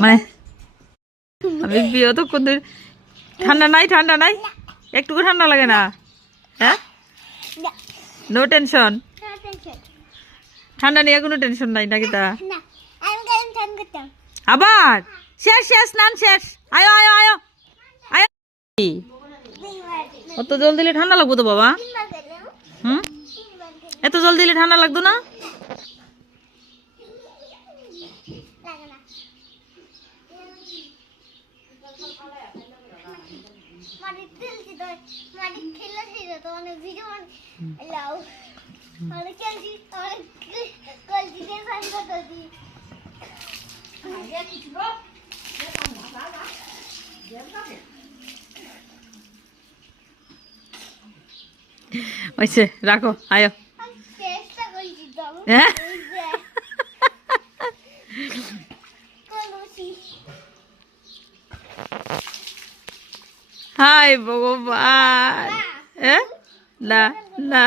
মানে আমি বিয়ে তো কোন ঠান্ডা নাই একটু ঠান্ডা লাগে না হ্যাঁ নো টেনশন ঠান্ডা নিয়ে কোনো টেনশন নাই নাকি তা আবার শেষ স্নান শেষ আয়ো আয়ো আয়ো আয়ো অত জল দিলে ঠান্ডা লাগবো তো বাবা এত জল দিলে ঠান্ডা লাগতো না রাখো আয়ো হ্যাঁ হাই ভগবান না না